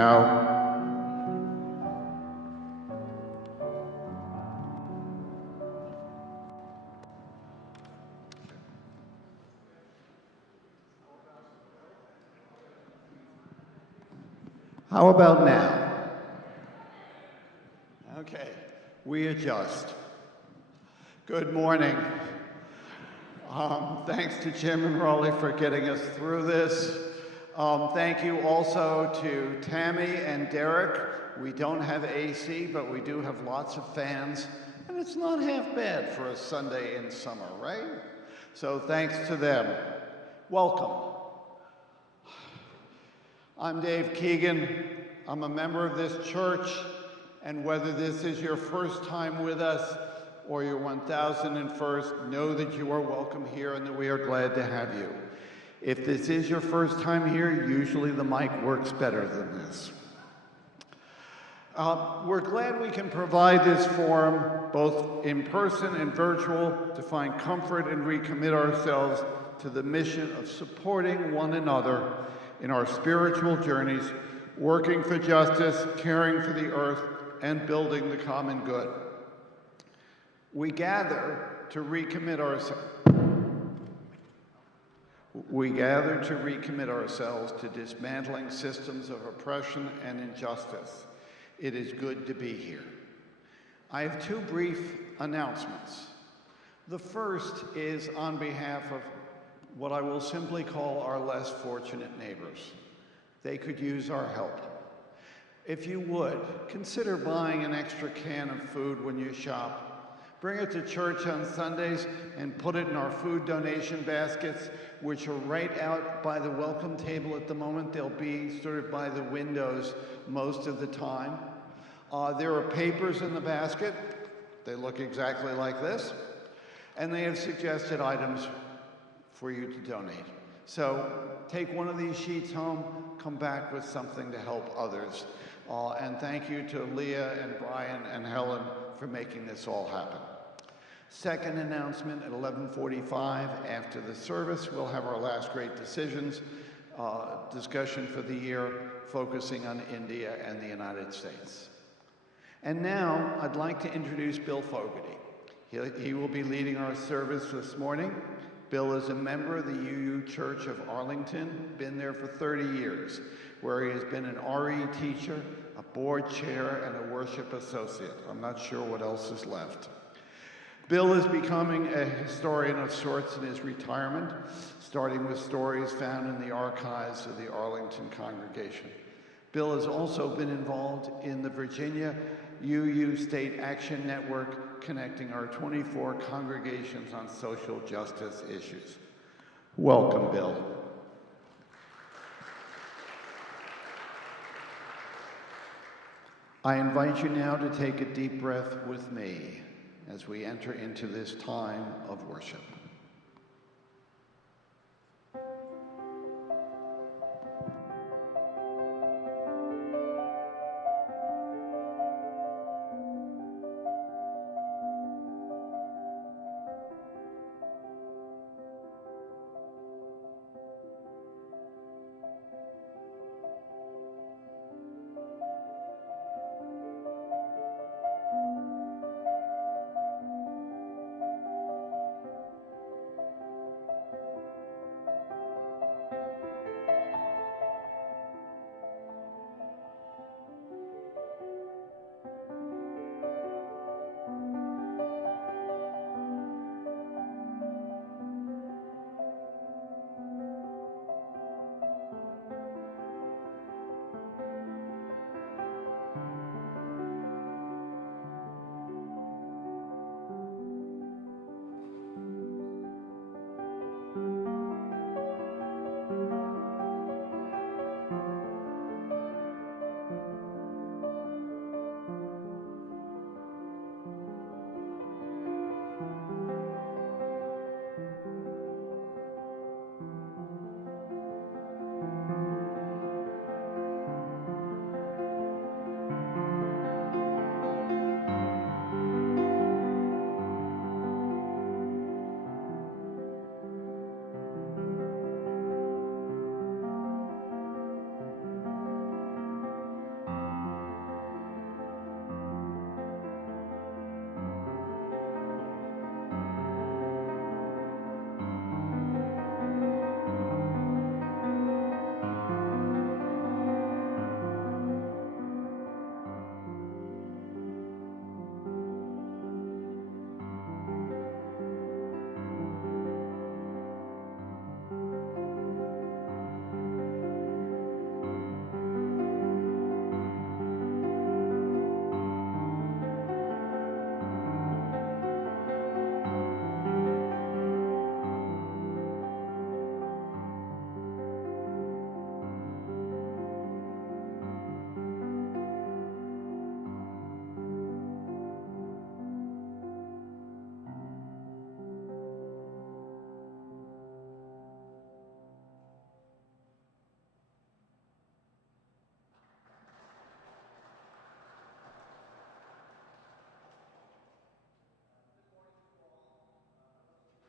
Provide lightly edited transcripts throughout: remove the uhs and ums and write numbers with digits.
now. How about now? Okay, we adjust. Good morning. Thanks to Jim and Rolly for getting us through this. Thank you also to Tammy and Derek. We don't have AC, but we do have lots of fans, and it's not half bad for a Sunday in summer, right? So thanks to them. Welcome. I'm Dave Keegan. I'm a member of this church, and whether this is your first time with us or your 1001st, know that you are welcome here and that we are glad to have you. If this is your first time here, usually the mic works better than this. We're glad we can provide this forum, both in person and virtual, to find comfort and recommit ourselves to the mission of supporting one another in our spiritual journeys, working for justice, caring for the earth, and building the common good. We gather to recommit ourselves to dismantling systems of oppression and injustice. It is good to be here. I have two brief announcements. The first is on behalf of what I will simply call our less fortunate neighbors. They could use our help. If you would, consider buying an extra can of food when you shop. Bring it to church on Sundays and put it in our food donation baskets, which are right out by the welcome table at the moment. They'll be sort of by the windows most of the time. There are papers in the basket. They look exactly like this. And they have suggested items for you to donate. So take one of these sheets home, come back with something to help others. And thank you to Leah and Brian and Helen for making this all happen. Second announcement at 11:45 after the service, we'll have our last great decisions discussion for the year, focusing on India and the United States. And now I'd like to introduce Bill Fogarty. He will be leading our service this morning. Bill is a member of the UU Church of Arlington, been there for 30 years, where he has been an RE teacher, a board chair, and a worship associate. I'm not sure what else is left. Bill is becoming a historian of sorts in his retirement, starting with stories found in the archives of the Arlington congregation. Bill has also been involved in the Virginia UU State Action Network, connecting our 24 congregations on social justice issues. Welcome, Bill. I invite you now to take a deep breath with me as we enter into this time of worship.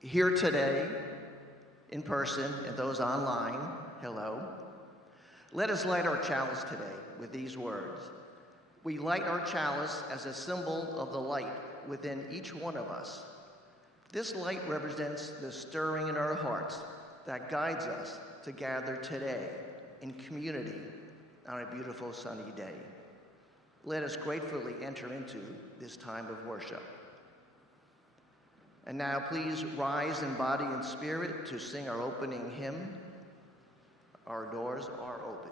here today in person and those online, hello. Let us light our chalice today with these words. We light our chalice as a symbol of the light within each one of us. This light represents the stirring in our hearts that guides us to gather today in community on a beautiful sunny day. Let us gratefully enter into this time of worship. And now please rise in body and spirit to sing our opening hymn, Our Doors Are Open.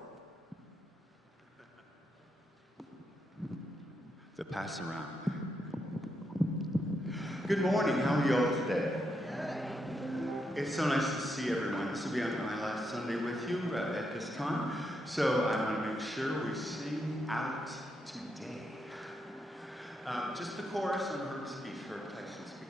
The pass around. Good morning, how are you all today? It's so nice to see everyone. This will be my last Sunday with you at this time. So I want to make sure we sing out today. Just the chorus on Herb Tyson's piece.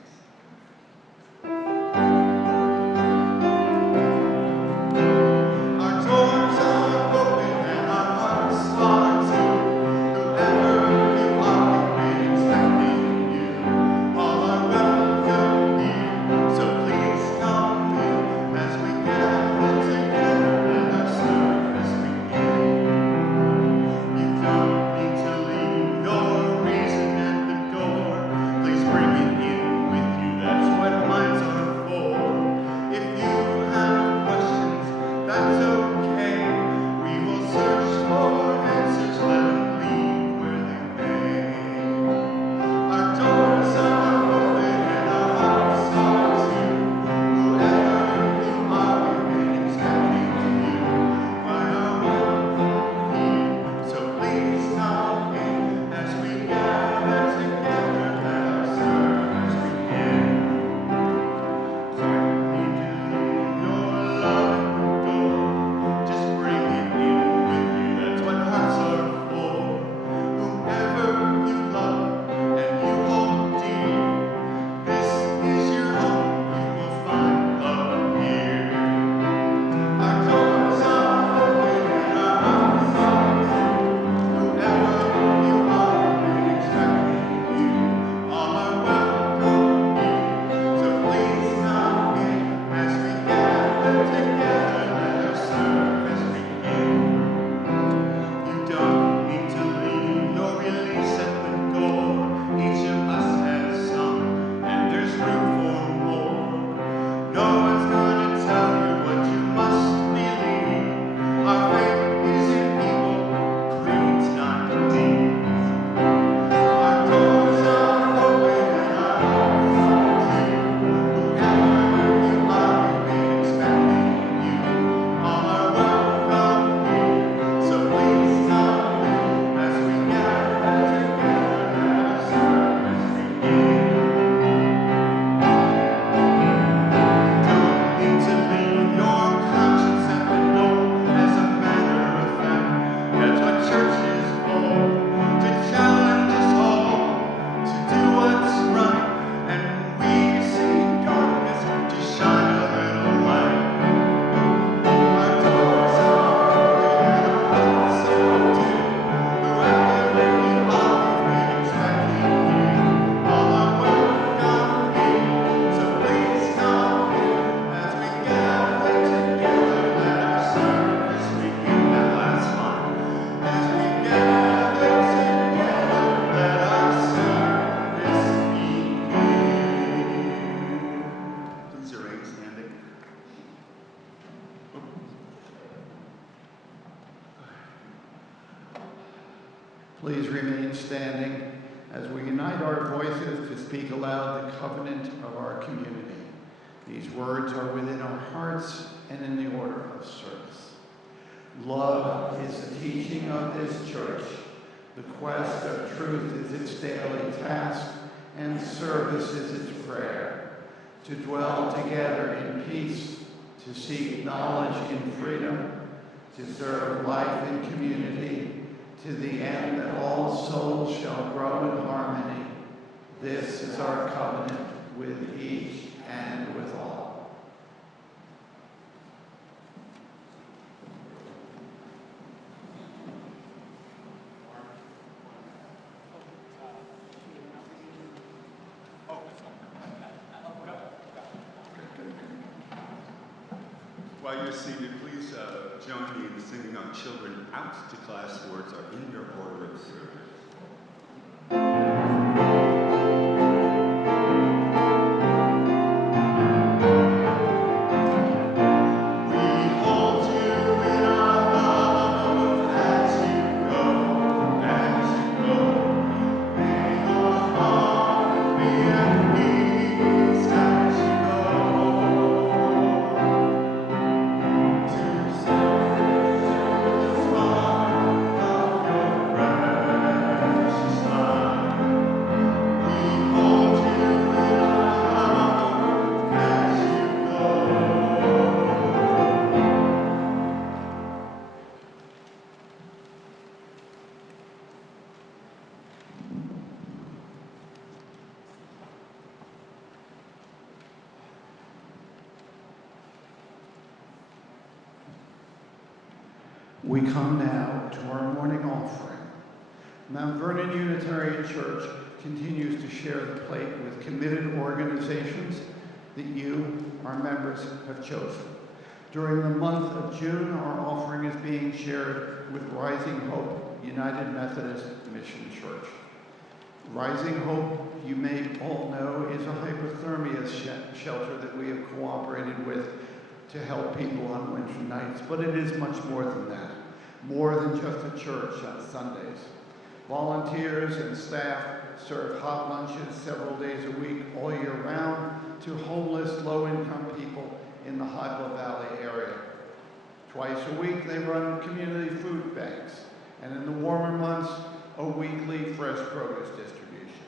Please remain standing as we unite our voices to speak aloud the covenant of our community. These words are within our hearts and in the order of service. Love is the teaching of this church. The quest of truth is its daily task, and service is its prayer. To dwell together in peace, to seek knowledge in freedom, to serve life in community, to the end that all souls shall grow in harmony. This is our covenant with each and with all. While you're seated, please join me in singing our Children Out to Class. Words are in your order of service. We come now to our morning offering. Mount Vernon Unitarian Church continues to share the plate with committed organizations that you, our members, have chosen. During the month of June, our offering is being shared with Rising Hope United Methodist Mission Church. Rising Hope, you may all know, is a hypothermia shelter that we have cooperated with to help people on winter nights, but it is much more than that. More than just a church on Sundays. Volunteers and staff serve hot lunches several days a week all year round to homeless, low-income people in the Hydro Valley area. Twice a week they run community food banks, and in the warmer months, a weekly fresh produce distribution.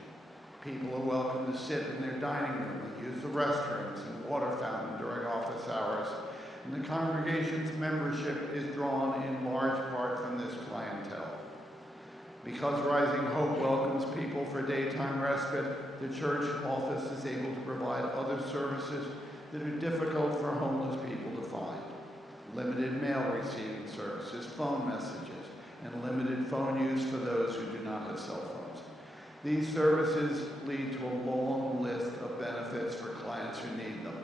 People are welcome to sit in their dining room and use the restrooms and water fountain during office hours. And the congregation's membership is drawn in large part from this clientele. Because Rising Hope welcomes people for daytime respite, the church office is able to provide other services that are difficult for homeless people to find. Limited mail receiving services, phone messages, and limited phone use for those who do not have cell phones. These services lead to a long list of benefits for clients who need them.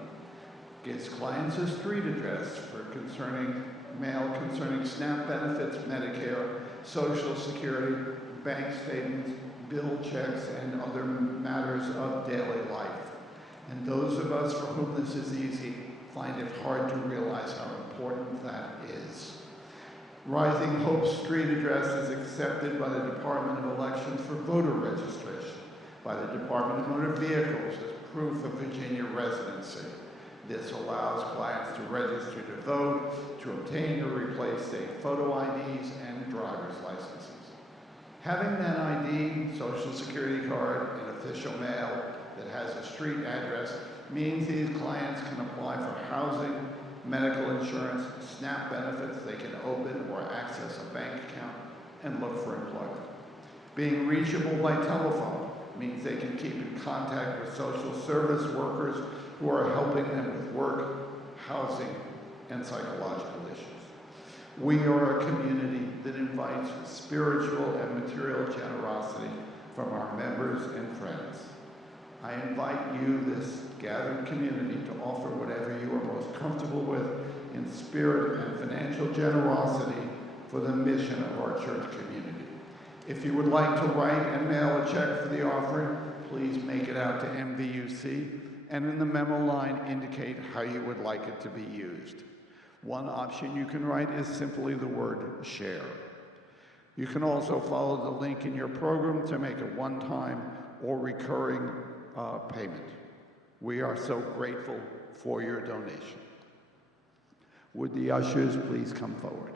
Gives clients a street address for mail concerning SNAP benefits, Medicare, Social Security, bank statements, bill checks, and other matters of daily life. And those of us for whom this is easy find it hard to realize how important that is. Rising Hope's street address is accepted by the Department of Elections for voter registration, by the Department of Motor Vehicles as proof of Virginia residency. This allows clients to register to vote, to obtain or replace state photo IDs and driver's licenses. Having that ID, Social Security card, and official mail that has a street address means these clients can apply for housing, medical insurance, SNAP benefits, they can open or access a bank account, and look for employment. Being reachable by telephone means they can keep in contact with social service workers who are helping them with work, housing, and psychological issues. We are a community that invites spiritual and material generosity from our members and friends. I invite you, this gathered community, to offer whatever you are most comfortable with in spirit and financial generosity for the mission of our church community. If you would like to write and mail a check for the offering, please make it out to MVUC, and in the memo line indicate how you would like it to be used. One option you can write is simply the word share. You can also follow the link in your program to make a one-time or recurring payment. We are so grateful for your donation. Would the ushers please come forward?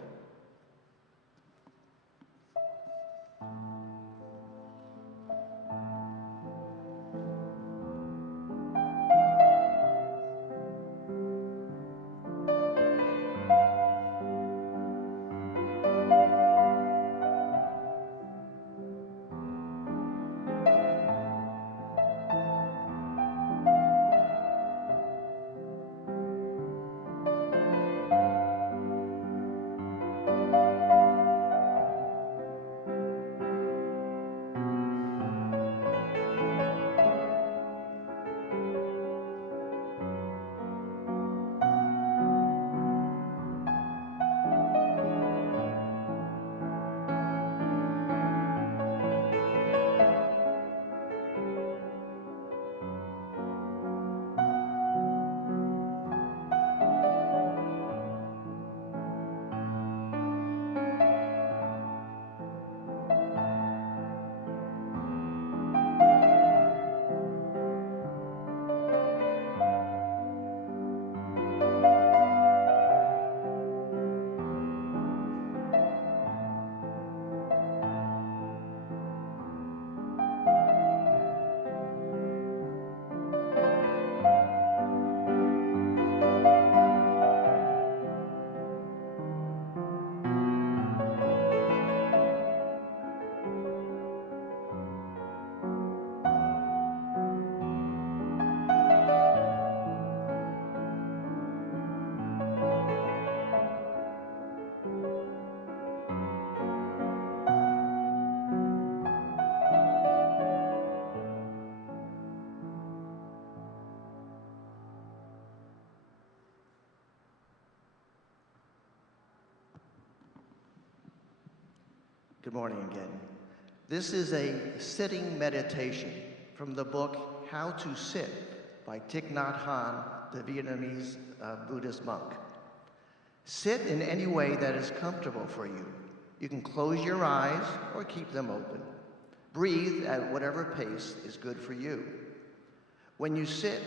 Good morning again. This is a sitting meditation from the book How to Sit by Thich Nhat Hanh, the Vietnamese Buddhist monk. Sit in any way that is comfortable for you. You can close your eyes or keep them open. Breathe at whatever pace is good for you. When you sit,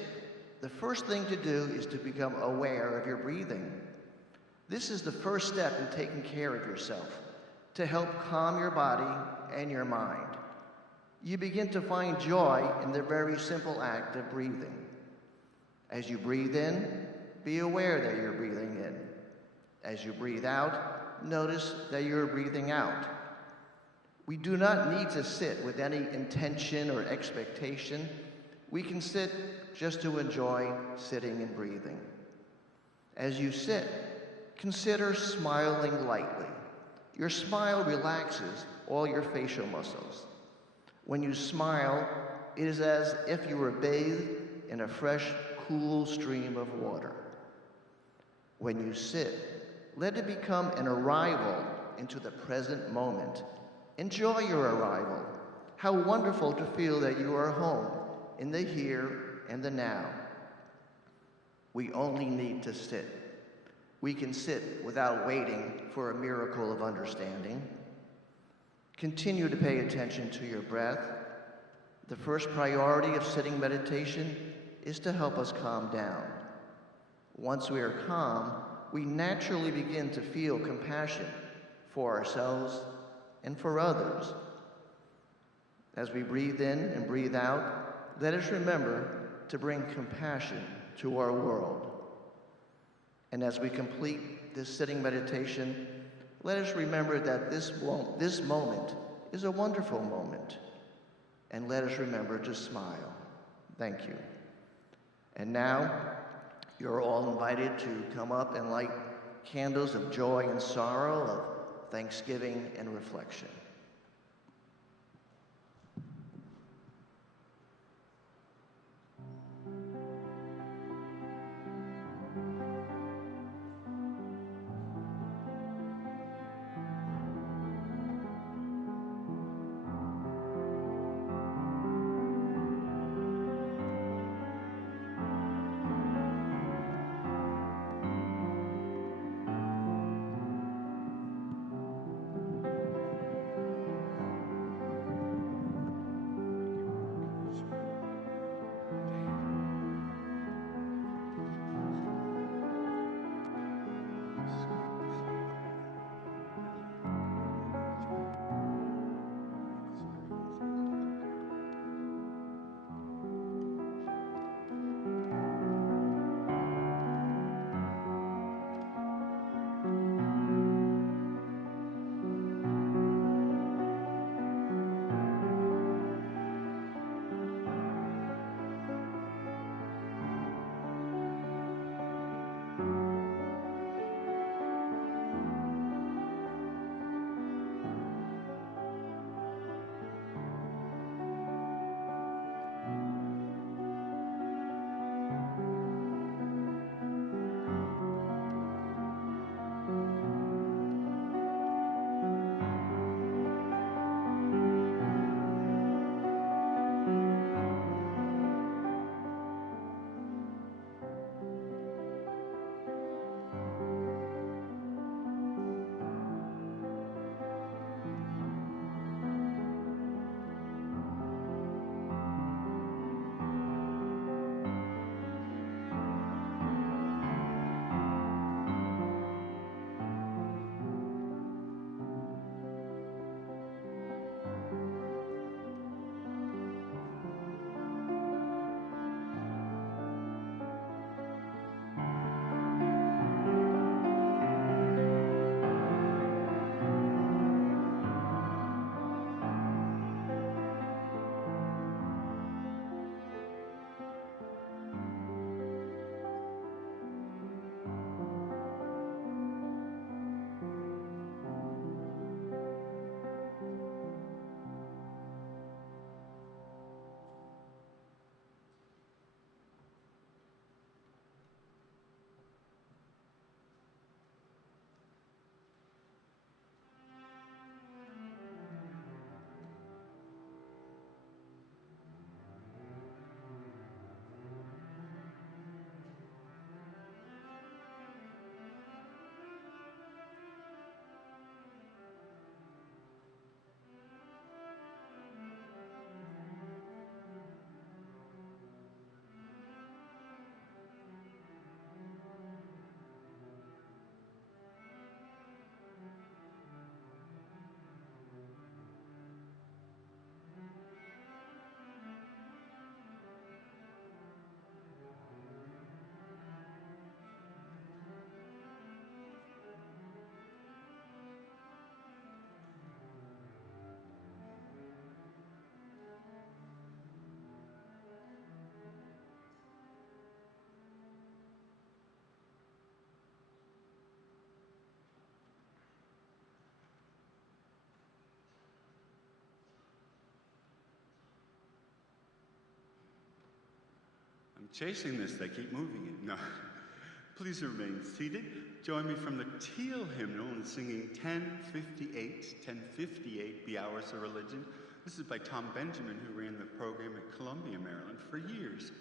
the first thing to do is to become aware of your breathing. This is the first step in taking care of yourself, to help calm your body and your mind. You begin to find joy in the very simple act of breathing. As you breathe in, be aware that you're breathing in. As you breathe out, notice that you're breathing out. We do not need to sit with any intention or expectation. We can sit just to enjoy sitting and breathing. As you sit, consider smiling lightly. Your smile relaxes all your facial muscles. When you smile, it is as if you were bathed in a fresh, cool stream of water. When you sit, let it become an arrival into the present moment. Enjoy your arrival. How wonderful to feel that you are home in the here and the now. We only need to sit. We can sit without waiting for a miracle of understanding. Continue to pay attention to your breath. The first priority of sitting meditation is to help us calm down. Once we are calm, we naturally begin to feel compassion for ourselves and for others. As we breathe in and breathe out, let us remember to bring compassion to our world. And as we complete this sitting meditation, let us remember that this moment is a wonderful moment. And let us remember to smile. Thank you. And now, you're all invited to come up and light candles of joy and sorrow, of thanksgiving and reflection. I'm chasing this, they keep moving it. No. Please remain seated. Join me from the Teal hymnal in singing 1058, Be Ours a Religion. This is by Tom Benjamin, who ran the program at Columbia, Maryland for years.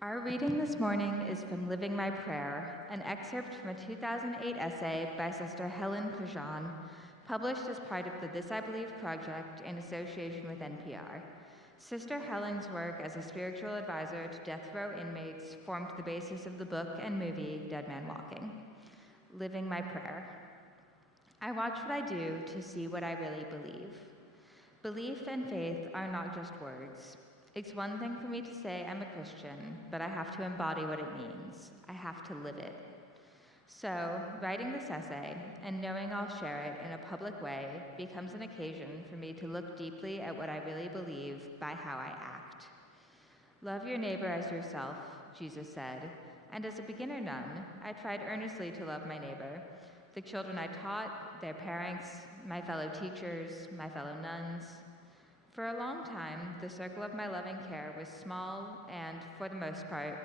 Our reading this morning is from Living My Prayer, an excerpt from a 2008 essay by Sister Helen Prejean, published as part of the This I Believe project in association with NPR. Sister Helen's work as a spiritual advisor to death row inmates formed the basis of the book and movie Dead Man Walking. Living My Prayer. I watch what I do to see what I really believe. Belief and faith are not just words. It's one thing for me to say I'm a Christian, but I have to embody what it means. I have to live it. So, writing this essay and knowing I'll share it in a public way becomes an occasion for me to look deeply at what I really believe by how I act. Love your neighbor as yourself, Jesus said, and as a beginner nun, I tried earnestly to love my neighbor, the children I taught, their parents, my fellow teachers, my fellow nuns. For a long time, the circle of my loving care was small and, for the most part,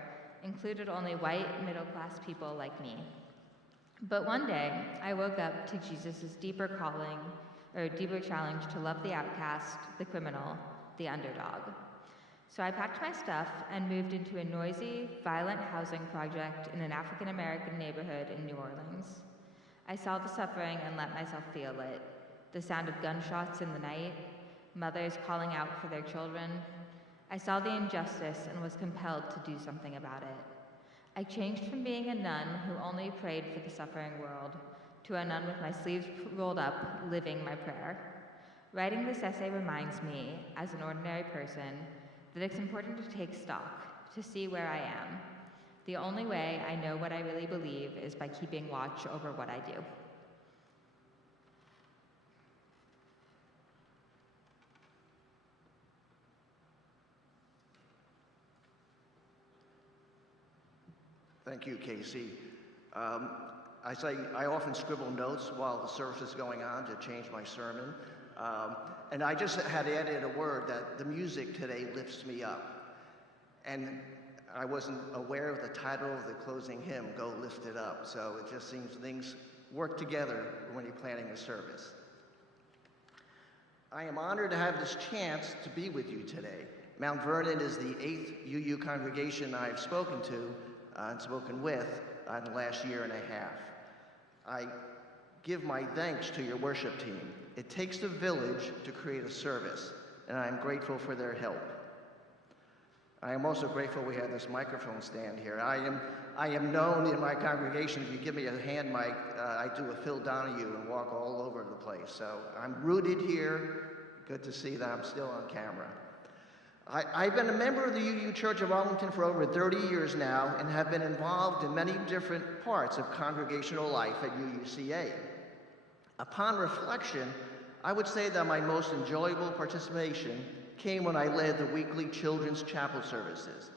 included only white, middle-class people like me. But one day, I woke up to Jesus' deeper challenge to love the outcast, the criminal, the underdog. So I packed my stuff and moved into a noisy, violent housing project in an African-American neighborhood in New Orleans. I saw the suffering and let myself feel it. The sound of gunshots in the night, mothers calling out for their children. I saw the injustice and was compelled to do something about it. I changed from being a nun who only prayed for the suffering world to a nun with my sleeves rolled up, living my prayer. Writing this essay reminds me, as an ordinary person, that it's important to take stock, to see where I am. The only way I know what I really believe is by keeping watch over what I do. Thank you, Casey. I often scribble notes while the service is going on to change my sermon. And I just had added a word that the music today lifts me up. And I wasn't aware of the title of the closing hymn, Go Lift It Up. So it just seems things work together when you're planning a service. I am honored to have this chance to be with you today. Mount Vernon is the 8th UU congregation I've spoken to and spoken with in the last year and a half. I give my thanks to your worship team. It takes a village to create a service, and I am grateful for their help. I am also grateful we have this microphone stand here. I am known in my congregation, if you give me a hand mic, I do a Phil Donahue and walk all over the place. So I'm rooted here. Good to see that I'm still on camera. I've been a member of the UU Church of Arlington for over 30 years now and have been involved in many different parts of congregational life at UUCA. Upon reflection, I would say that my most enjoyable participation came when I led the weekly children's chapel services.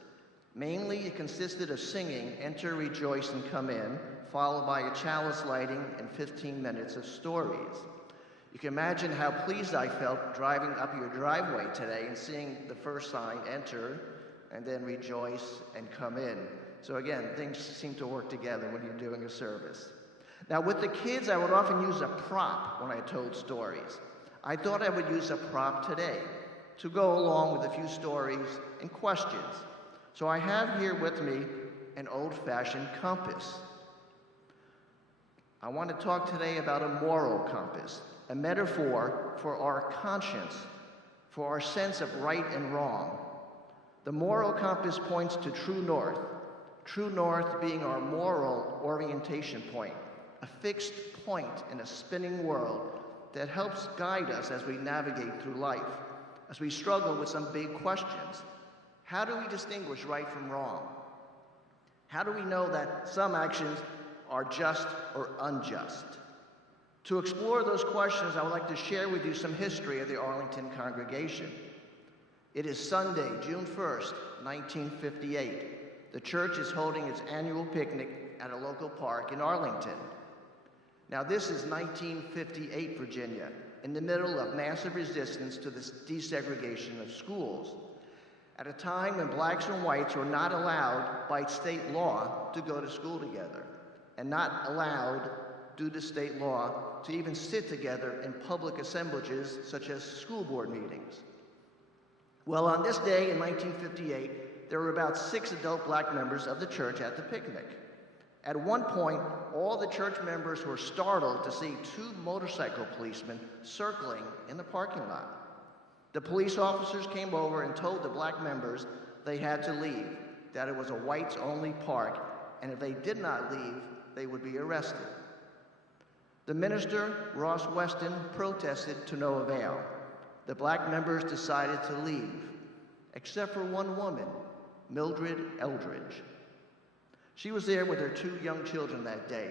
Mainly, it consisted of singing "Enter, Rejoice, and Come In," followed by a chalice lighting and 15 minutes of stories. You can imagine how pleased I felt driving up your driveway today and seeing the first sign, "Enter," and then "Rejoice and Come In." So again, things seem to work together when you're doing a service. Now with the kids, I would often use a prop when I told stories. I thought I would use a prop today to go along with a few stories and questions. So I have here with me an old-fashioned compass. I want to talk today about a moral compass, a metaphor for our conscience, for our sense of right and wrong. The moral compass points to true north being our moral orientation point, a fixed point in a spinning world that helps guide us as we navigate through life, as we struggle with some big questions. How do we distinguish right from wrong? How do we know that some actions are just or unjust? To explore those questions, I would like to share with you some history of the Arlington congregation. It is Sunday, June 1st, 1958. The church is holding its annual picnic at a local park in Arlington. Now this is 1958 Virginia, in the middle of massive resistance to the desegregation of schools, at a time when blacks and whites were not allowed by state law to go to school together, and not allowed, due to state law, to even sit together in public assemblages such as school board meetings. Well, on this day in 1958, there were about 6 adult black members of the church at the picnic. At one point, all the church members were startled to see 2 motorcycle policemen circling in the parking lot. The police officers came over and told the black members they had to leave, that it was a whites-only park, and if they did not leave, they would be arrested. The minister, Ross Weston, protested to no avail. The black members decided to leave, except for one woman, Mildred Eldridge. She was there with her 2 young children that day.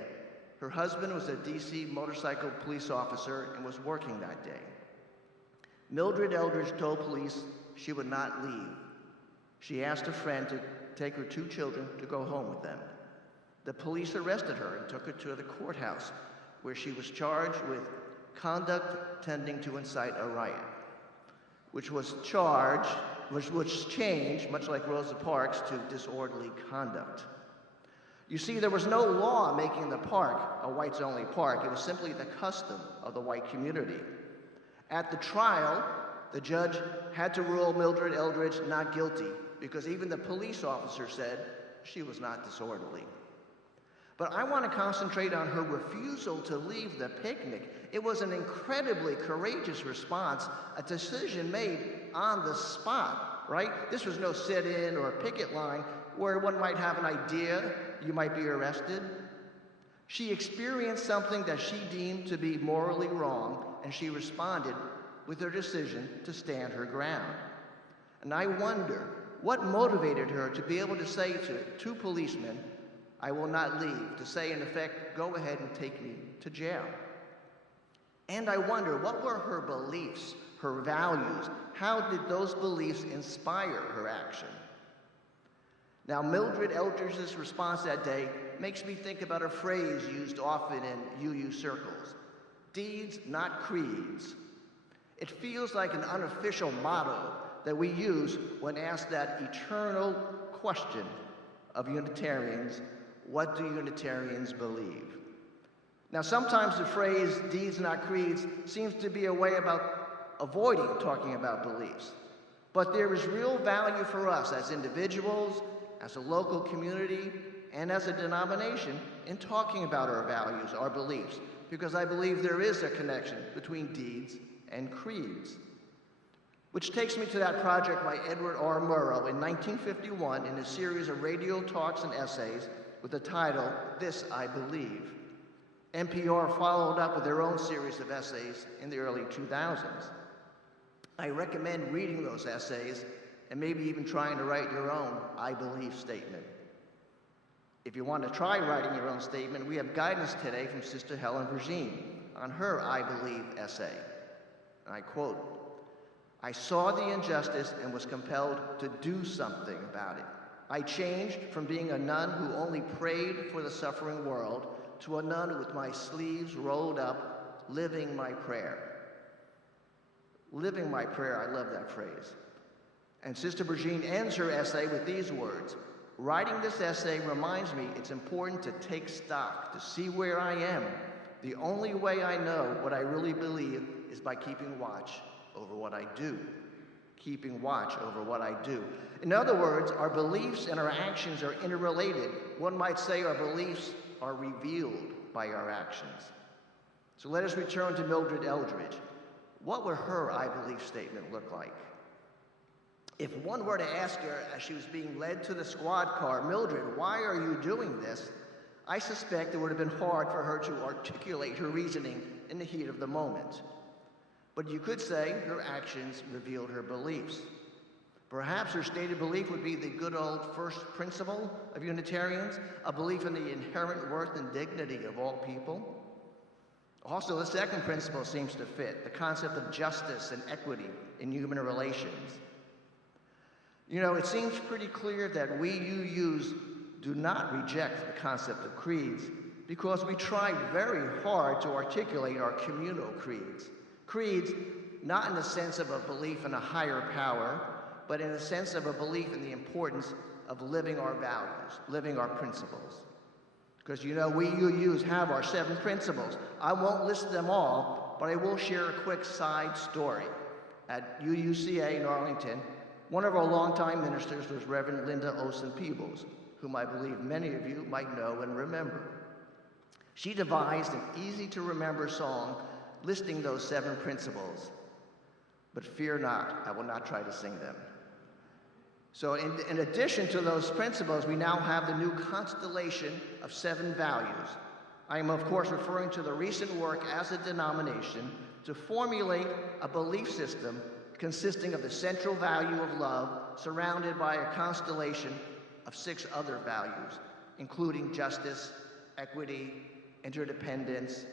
Her husband was a DC motorcycle police officer and was working that day. Mildred Eldridge told police she would not leave. She asked a friend to take her 2 children to go home with them. The police arrested her and took her to the courthouse, where she was charged with conduct tending to incite a riot, which was changed, much like Rosa Parks, to disorderly conduct. You see, there was no law making the park a whites-only park. It was simply the custom of the white community. At the trial, the judge had to rule Mildred Eldridge not guilty because even the police officer said she was not disorderly. But I want to concentrate on her refusal to leave the picnic. It was an incredibly courageous response, a decision made on the spot, right? This was no sit-in or picket line where one might have an idea you might be arrested. She experienced something that she deemed to be morally wrong, and she responded with her decision to stand her ground. And I wonder what motivated her to be able to say to 2 policemen, "I will not leave," to say, in effect, "Go ahead and take me to jail." And I wonder, what were her beliefs, her values? How did those beliefs inspire her action? Now, Mildred Eldridge's response that day makes me think about a phrase used often in UU circles: deeds, not creeds. It feels like an unofficial motto that we use when asked that eternal question of Unitarians: what do Unitarians believe? Now, sometimes the phrase deeds, not creeds seems to be a way about avoiding talking about beliefs. But there is real value for us as individuals, as a local community, and as a denomination in talking about our values, our beliefs, because I believe there is a connection between deeds and creeds. Which takes me to that project by Edward R. Murrow in 1951 in a series of radio talks and essays with the title, "This I Believe." NPR followed up with their own series of essays in the early 2000s. I recommend reading those essays and maybe even trying to write your own I believe statement. If you want to try writing your own statement, we have guidance today from Sister Helen Virgin on her I believe essay. And I quote, "I saw the injustice and was compelled to do something about it. I changed from being a nun who only prayed for the suffering world to a nun with my sleeves rolled up, living my prayer. Living my prayer, I love that phrase. And Sister Brigitte ends her essay with these words: writing this essay reminds me it's important to take stock, to see where I am. The only way I know what I really believe is by keeping watch over what I do. Keeping watch over what I do. In other words, our beliefs and our actions are interrelated. One might say our beliefs are revealed by our actions. So let us return to Mildred Eldridge. What would her I believe statement look like? If one were to ask her as she was being led to the squad car, Mildred, why are you doing this? I suspect it would have been hard for her to articulate her reasoning in the heat of the moment. But you could say her actions revealed her beliefs. Perhaps her stated belief would be the good old first principle of Unitarians, a belief in the inherent worth and dignity of all people. Also, the second principle seems to fit, the concept of justice and equity in human relations. You know, it seems pretty clear that we UUs do not reject the concept of creeds because we try very hard to articulate our communal creeds. Creeds, not in the sense of a belief in a higher power, but in the sense of a belief in the importance of living our values, living our principles. Because you know, we UUs have our 7 principles. I won't list them all, but I will share a quick side story. At UUCA in Arlington, one of our longtime ministers was Reverend Linda Olson-Peebles, whom I believe many of you might know and remember. She devised an easy-to-remember song listing those 7 principles. But fear not, I will not try to sing them. So in addition to those principles, we now have the new constellation of 7 values. I am, of course, referring to the recent work as a denomination to formulate a belief system consisting of the central value of love, surrounded by a constellation of 6 other values, including justice, equity, interdependence.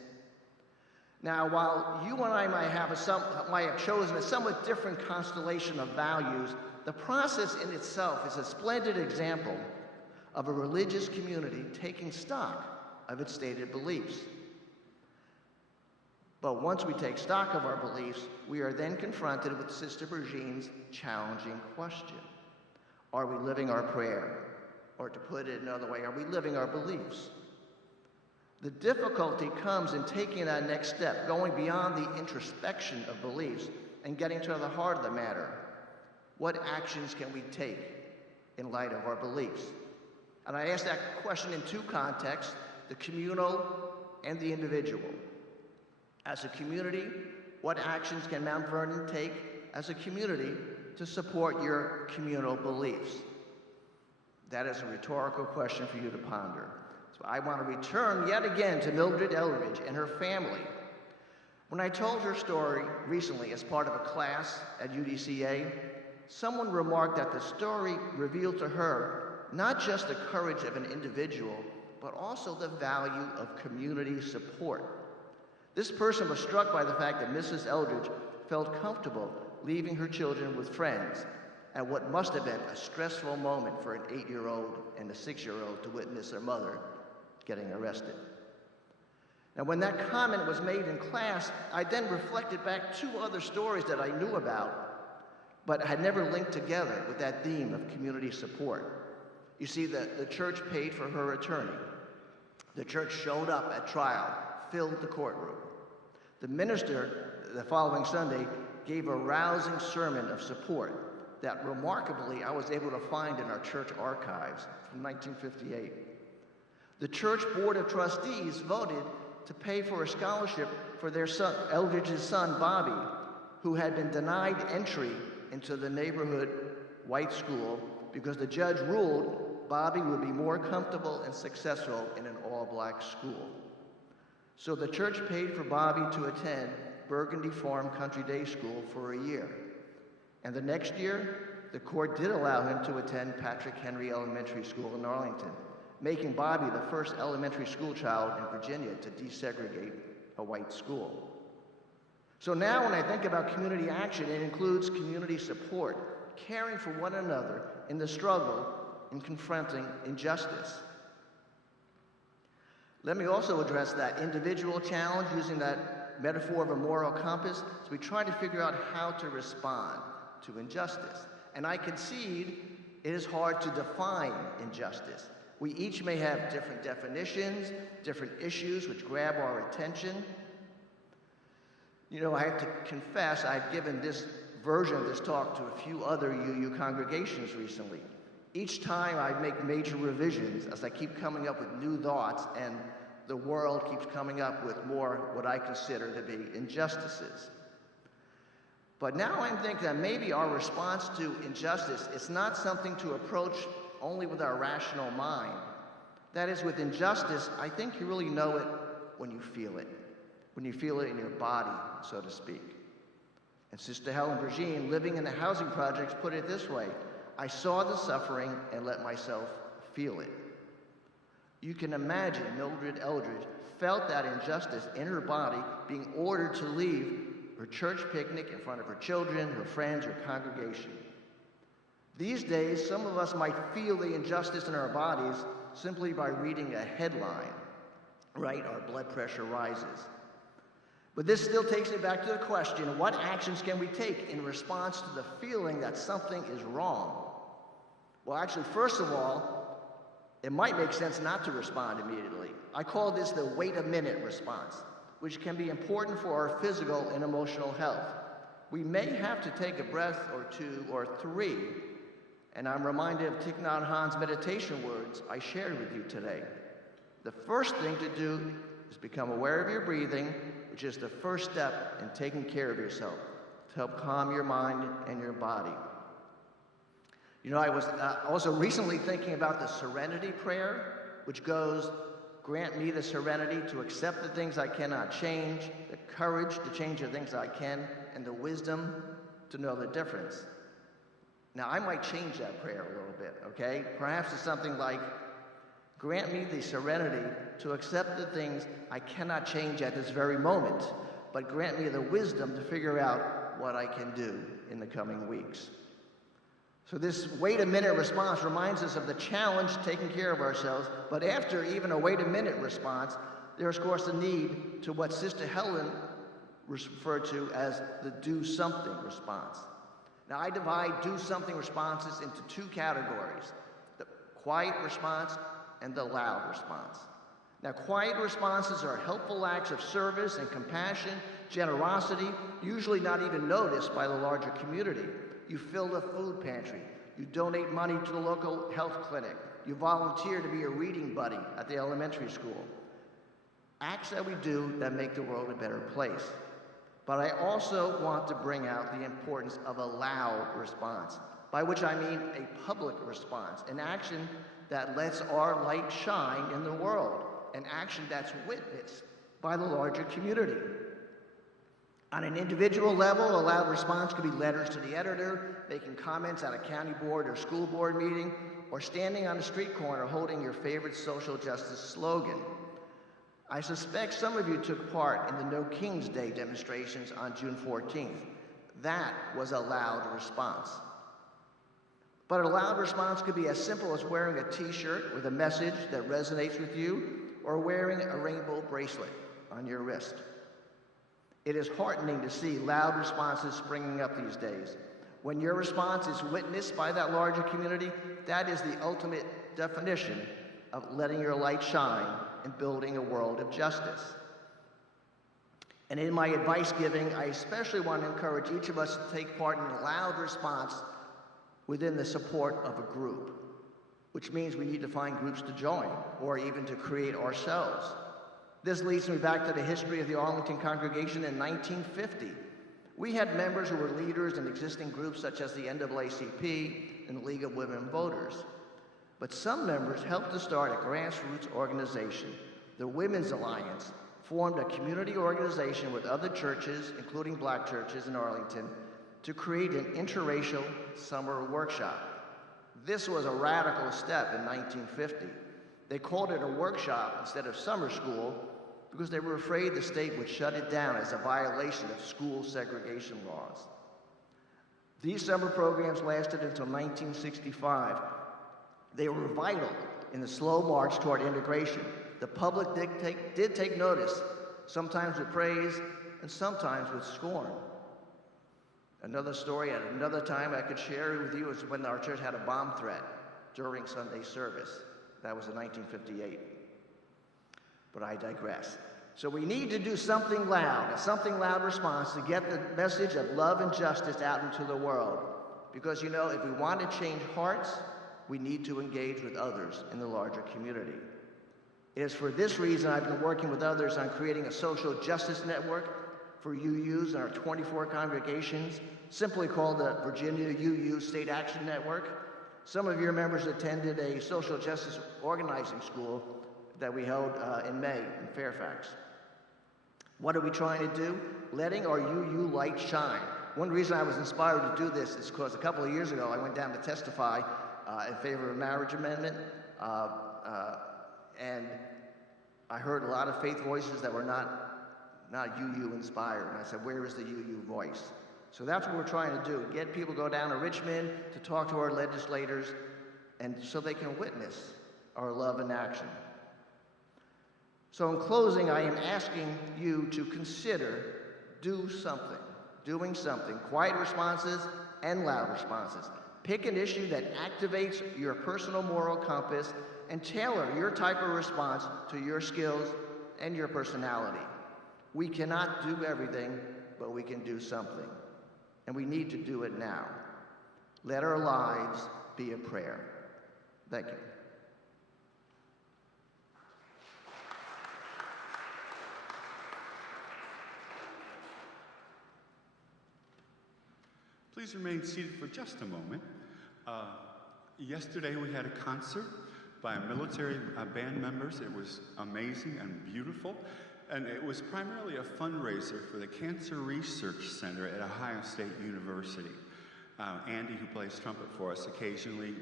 Now, while you and I might have chosen a somewhat different constellation of values, the process in itself is a splendid example of a religious community taking stock of its stated beliefs. But once we take stock of our beliefs, we are then confronted with Sister Brigitte's challenging question. Are we living our prayer? Or to put it another way, are we living our beliefs? The difficulty comes in taking that next step, going beyond the introspection of beliefs and getting to the heart of the matter. What actions can we take in light of our beliefs? And I ask that question in 2 contexts, the communal and the individual. As a community, what actions can Mount Vernon take as a community to support your communal beliefs? That is a rhetorical question for you to ponder. So I want to return yet again to Mildred Eldridge and her family. When I told her story recently as part of a class at UDCA, someone remarked that the story revealed to her not just the courage of an individual, but also the value of community support. This person was struck by the fact that Mrs. Eldridge felt comfortable leaving her children with friends at what must have been a stressful moment for an 8-year-old and a 6-year-old to witness their mother getting arrested. Now, when that comment was made in class, I then reflected back 2 other stories that I knew about, but had never linked together with that theme of community support. You see, the church paid for her attorney. The church showed up at trial, filled the courtroom. The minister, the following Sunday, gave a rousing sermon of support that remarkably I was able to find in our church archives from 1958. The church board of trustees voted to pay for a scholarship for their son, Eldridge's son, Bobby, who had been denied entry into the neighborhood white school because the judge ruled Bobby would be more comfortable and successful in an all-black school. So the church paid for Bobby to attend Burgundy Farm Country Day School for a year. And the next year, the court did allow him to attend Patrick Henry Elementary School in Arlington, making Bobby the first elementary school child in Virginia to desegregate a white school. So now when I think about community action, it includes community support, caring for one another in the struggle in confronting injustice. Let me also address that individual challenge using that metaphor of a moral compass as we try to figure out how to respond to injustice. And I concede it is hard to define injustice. We each may have different definitions, different issues which grab our attention. You know, I have to confess, I've given this version of this talk to a few other UU congregations recently. Each time I make major revisions as I keep coming up with new thoughts, and the world keeps coming up with more what I consider to be injustices. But now I'm thinking that maybe our response to injustice is not something to approach only with our rational mind. That is, with injustice, I think you really know it when you feel it in your body, so to speak. And Sister Helen Brigine, living in the housing projects, put it this way: I saw the suffering and let myself feel it. You can imagine Mildred Eldridge felt that injustice in her body, being ordered to leave her church picnic in front of her children, her friends, her congregation. These days, some of us might feel the injustice in our bodies simply by reading a headline, right? Our blood pressure rises. But this still takes me back to the question, what actions can we take in response to the feeling that something is wrong? Well, actually, first of all, it might make sense not to respond immediately. I call this the wait a minute response, which can be important for our physical and emotional health. We may have to take a breath or two or three, and I'm reminded of Thich Nhat Hanh's meditation words I shared with you today. The first thing to do is become aware of your breathing, which is the first step in taking care of yourself, to help calm your mind and your body. You know, I was also recently thinking about the serenity prayer, which goes, grant me the serenity to accept the things I cannot change, the courage to change the things I can, and the wisdom to know the difference. Now, I might change that prayer a little bit, okay? Perhaps it's something like, grant me the serenity to accept the things I cannot change at this very moment, but grant me the wisdom to figure out what I can do in the coming weeks. So this wait a minute response reminds us of the challenge taking care of ourselves, but after even a wait a minute response, there's of course the need to what Sister Helen referred to as the do something response. Now I divide do something responses into two categories, the quiet response and the loud response. Now quiet responses are helpful acts of service and compassion, generosity, usually not even noticed by the larger community. You fill the food pantry, you donate money to the local health clinic, you volunteer to be a reading buddy at the elementary school. Acts that we do that make the world a better place. But I also want to bring out the importance of a loud response, by which I mean a public response, an action that lets our light shine in the world, an action that's witnessed by the larger community. On an individual level, a loud response could be letters to the editor, making comments at a county board or school board meeting, or standing on a street corner holding your favorite social justice slogan. I suspect some of you took part in the No King's Day demonstrations on June 14th. That was a loud response. But a loud response could be as simple as wearing a t-shirt with a message that resonates with you, or wearing a rainbow bracelet on your wrist. It is heartening to see loud responses springing up these days. When your response is witnessed by that larger community, that is the ultimate definition of letting your light shine and building a world of justice. And in my advice giving, I especially want to encourage each of us to take part in a loud response within the support of a group, which means we need to find groups to join or even to create ourselves. This leads me back to the history of the Arlington congregation in 1950. We had members who were leaders in existing groups such as the NAACP and the League of Women Voters. But some members helped to start a grassroots organization. The Women's Alliance formed a community organization with other churches, including black churches in Arlington, to create an interracial summer workshop. This was a radical step in 1950. They called it a workshop instead of summer school because they were afraid the state would shut it down as a violation of school segregation laws. These summer programs lasted until 1965. They were vital in the slow march toward integration. The public did take notice, sometimes with praise and sometimes with scorn. Another story at another time I could share with you is when our church had a bomb threat during Sunday service. That was in 1958. But I digress. So we need to do something loud, a something loud response to get the message of love and justice out into the world. Because, you know, if we want to change hearts, we need to engage with others in the larger community. It is for this reason I've been working with others on creating a social justice network for UUs in our 24 congregations, simply called the Virginia UU State Action Network. Some of your members attended a social justice organizing school that we held in May in Fairfax. What are we trying to do? Letting our UU light shine. One reason I was inspired to do this is because a couple of years ago I went down to testify in favor of a marriage amendment, and I heard a lot of faith voices that were not UU inspired. And I said, where is the UU voice? So that's what we're trying to do, get people to go down to Richmond to talk to our legislators, and so they can witness our love in action. So in closing, I am asking you to consider doing something, quiet responses and loud responses. Pick an issue that activates your personal moral compass and tailor your type of response to your skills and your personality. We cannot do everything, but we can do something. And we need to do it now. Let our lives be a prayer. Thank you. Please remain seated for just a moment. Yesterday we had a concert by military band members. It was amazing and beautiful, and it was primarily a fundraiser for the Cancer Research Center at Ohio State University. Andy, who plays trumpet for us, occasionally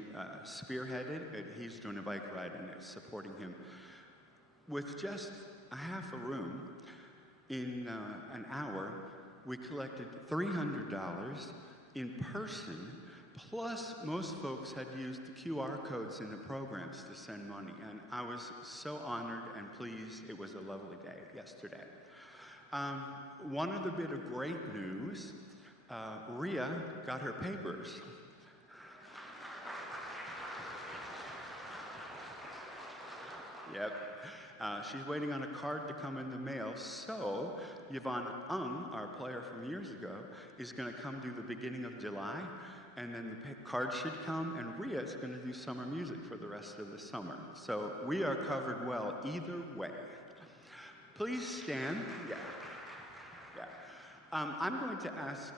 spearheaded it. He's doing a bike ride and it's supporting him. With just a half a room, in an hour, we collected $300 in person, plus most folks had used the QR codes in the programs to send money, and I was so honored and pleased. It was a lovely day yesterday. One other bit of great news, Rhea got her papers. Yep. She's waiting on a card to come in the mail, so Yvonne Ung, our player from years ago, is going to come do the beginning of July, and then the card should come, and Rhea is going to do summer music for the rest of the summer. So we are covered well either way. Please stand. Yeah. I'm going to ask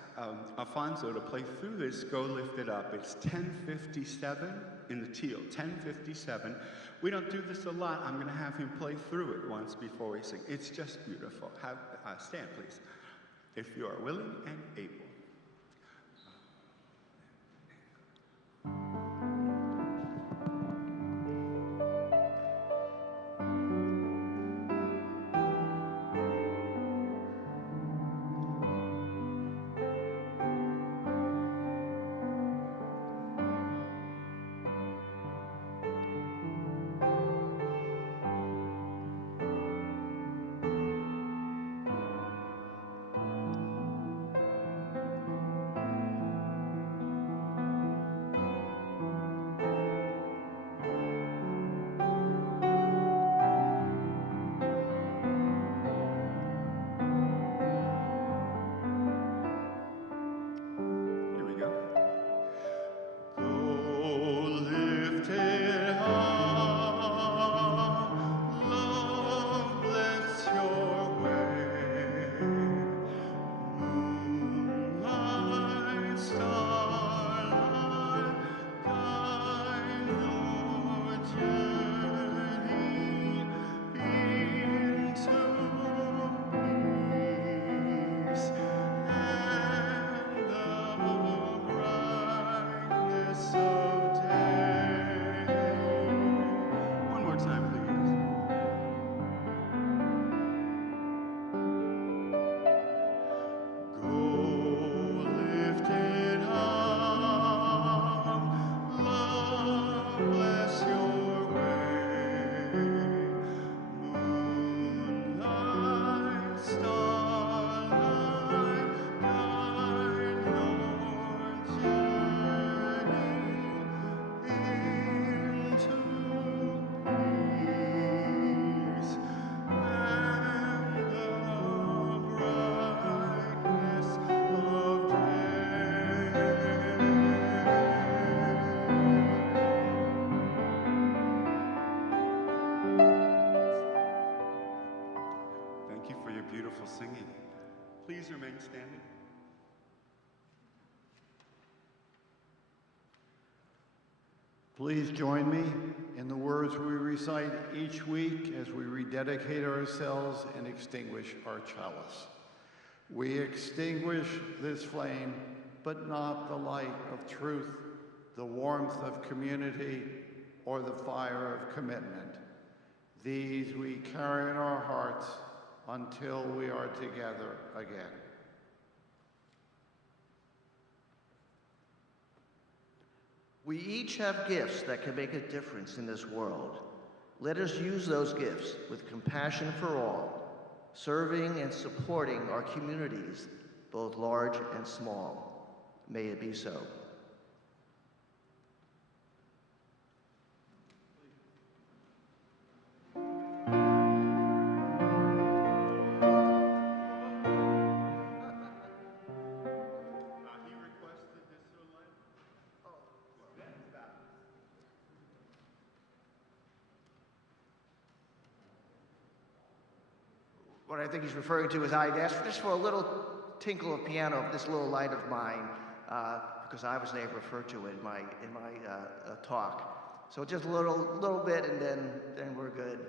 Alfonso to play through this Go Lift It Up. It's 10:57 in the teal, 10:57. We don't do this a lot. I'm going to have him play through it once before we sing. It's just beautiful. Stand, please, if you are willing and able. please remain standing? Please join me in the words we recite each week as we rededicate ourselves and extinguish our chalice. We extinguish this flame, but not the light of truth, the warmth of community, or the fire of commitment. These we carry in our hearts until we are together again. We each have gifts that can make a difference in this world. Let us use those gifts with compassion for all, serving and supporting our communities, both large and small. May it be so. What I think he's referring to is I'd asked just for a little tinkle of piano of this little light of mine, because I wasn't able to refer to it in my talk. So just a little bit, and then we're good.